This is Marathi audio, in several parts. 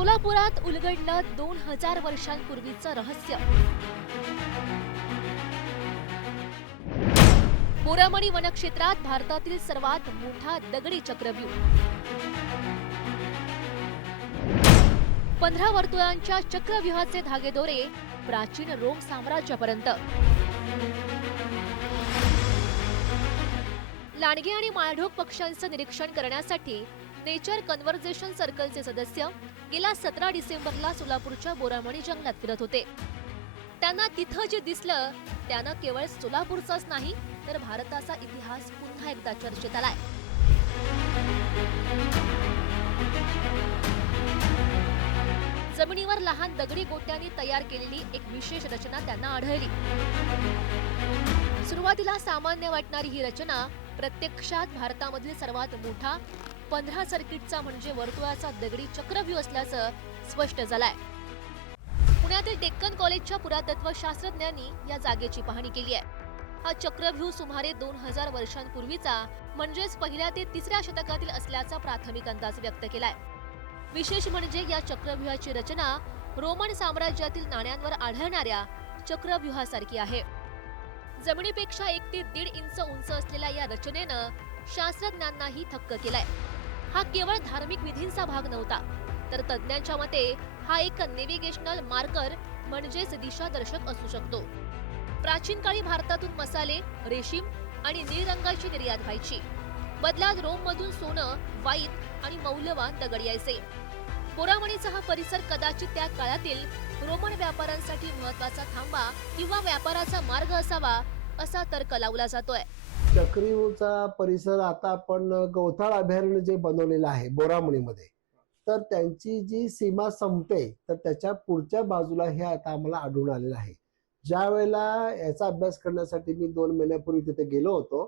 सोलापुरात उलगडलं दोन हजार वर्षांपूर्वीचं रहस्य. मोरामणी वनक्षेत्रात भारतातील सर्वात मोठा दगडी चक्रव्यूह. पंधरा वर्तुळांच्या चक्रव्यूहाचे धागेदोरे प्राचीन रोम साम्राज्यापर्यंत. लांडगे आणि माळढोक पक्ष्यांचं निरीक्षण करण्यासाठी नेचर कन्व्हर्जेशन सर्कलचे सदस्य गेल्या सतरा डिसेंबरला सोलापूरच्या बोरामणी जंगलात फिरत होते. त्यांना तिथं जे दिसलं त्यानं केवळ सोलापूरचाच नाही तर भारताचा इतिहास पुन्हा एकदा चर्चेत आलाय. जमिनीवर लहान दगडी गोट्यांनी तयार केलेली एक विशेष रचना त्यांना आढळली. सुरुवातीला सामान्य वाटणारी ही रचना प्रत्यक्षात भारतामधील सर्वात मोठा पंधरा सर्किटचा म्हणजे वर्तुळाचा दगडी चक्रव्यूह असल्याचं स्पष्ट झालंय. पुण्यातील डेक्कन कॉलेजच्या पुरातत्व शास्त्रज्ञांनी या जागेची पाहणी केली आहे. हा चक्रव्यूह सुमारे दोन हजार वर्षांपूर्वीचा म्हणजेच पहिल्या ते तिसऱ्या शतकातील असल्याचा प्राथमिक अंदाज व्यक्त केलाय. विशेष म्हणजे या चक्रव्यूहाची रचना रोमन साम्राज्यातील नाण्यांवर आढळणाऱ्या चक्रव्यूहासारखी आहे. जमिनीपेक्षा एक ते दीड इंच उंच असलेल्या या रचनेनं शास्त्रज्ञांनाही थक्क केलाय. हा केवळ धार्मिक विधींचा भाग नव्हता तर तज्ज्ञांच्या मते हा एक नेव्हिगेशनल मार्कर म्हणजेच दिशादर्शक असू शकतो. प्राचीन काळी भारतातून मसाले रेशीम आणि निळ रंगाची निर्यात व्हायची. बदलात रोम मधून सोनं वाईट आणि मौल्यवान दगड यायचे. बोरामणीचा हा परिसर कदाचित त्या काळातील रोमन व्यापाऱ्यांसाठी महत्त्वाचा थांबा किंवा व्यापाराचा मार्ग असावा असा तर्क लावला जातोय. चक्रीचा परिसर आता आपण गवथाळ अभयारण्य जे बनवलेलं आहे बोरामणीमध्ये तर त्यांची जी सीमा संपते तर त्याच्या पुढच्या बाजूला हे आता आम्हाला आढळून आलेलं आहे. ज्या वेळेला याचा अभ्यास करण्यासाठी मी दोन महिन्यापूर्वी तिथे गेलो होतो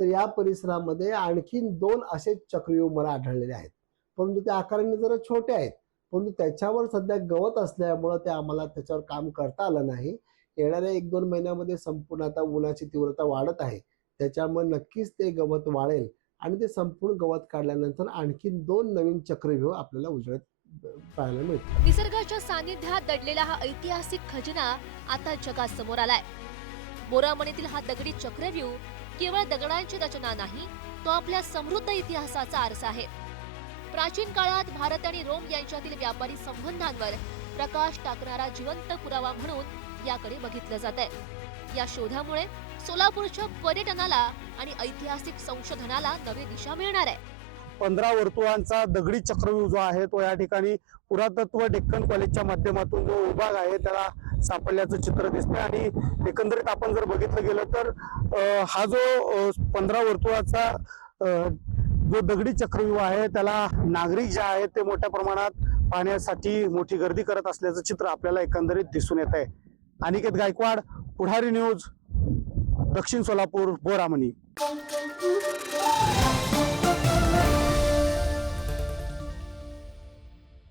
तर या परिसरामध्ये आणखीन दोन असे चक्रव्यूह मला आढळलेले आहेत. परंतु त्या आकाराने जरा छोटे आहेत. परंतु त्याच्यावर सध्या गवत असल्यामुळं ते आम्हाला त्याच्यावर काम करता आलं नाही. येणाऱ्या एक दोन महिन्यामध्ये संपूर्ण आता उन्हाची तीव्रता वाढत आहे. त्याच्यामुळे नक्कीच ते गवत वाळेल आणि ते संपूर्ण गवत काढल्यानंतर आणखीन दोन नवीन चक्रव्यूह आपल्याला उजळत पाहायला मिळतो निसर्गाच्या सानिध्यात दडलेला हा ऐतिहासिक खजिना आता जगासमोर आलाय. बोरामणीतील हा दगडी चक्रव्यूह केवळ दगडांची रचना नाही तो आपल्या समृद्ध इतिहासाचा आरसा आहे. प्राचीन काळात भारत आणि रोम यांच्यातील व्यापारी संबंधांवर प्रकाश टाकणारा जिवंत पुरावा म्हणून याकडे बघितलं जात आहे. या शोधामुळे सोलापूरच्या पर्यटनाला आणि ऐतिहासिक संशोधनाला नवी दिशा मिळणार आहे. पंधरा वर्तुळांचा दगडी चक्रव्यूह जो आहे तो या ठिकाणी पुरातत्व डेक्कन कॉलेजच्या माध्यमातून जो विभाग आहे त्याला सापडल्याचं चित्र दिसतंय आणि एकंदरीत आपण जर बघितलं गेलं तर हा जो पंधरा वर्तुळाचा जो दगडी चक्रव्यूह आहे त्याला नागरिक जे आहेत ते मोठ्या प्रमाणात पाहण्यासाठी मोठी गर्दी करत असल्याचं चित्र आपल्याला एकंदरीत दिसून येत आहे अनिकेत गायकवाड पुढारी न्यूज दक्षिण सोलापूर बोरामणी.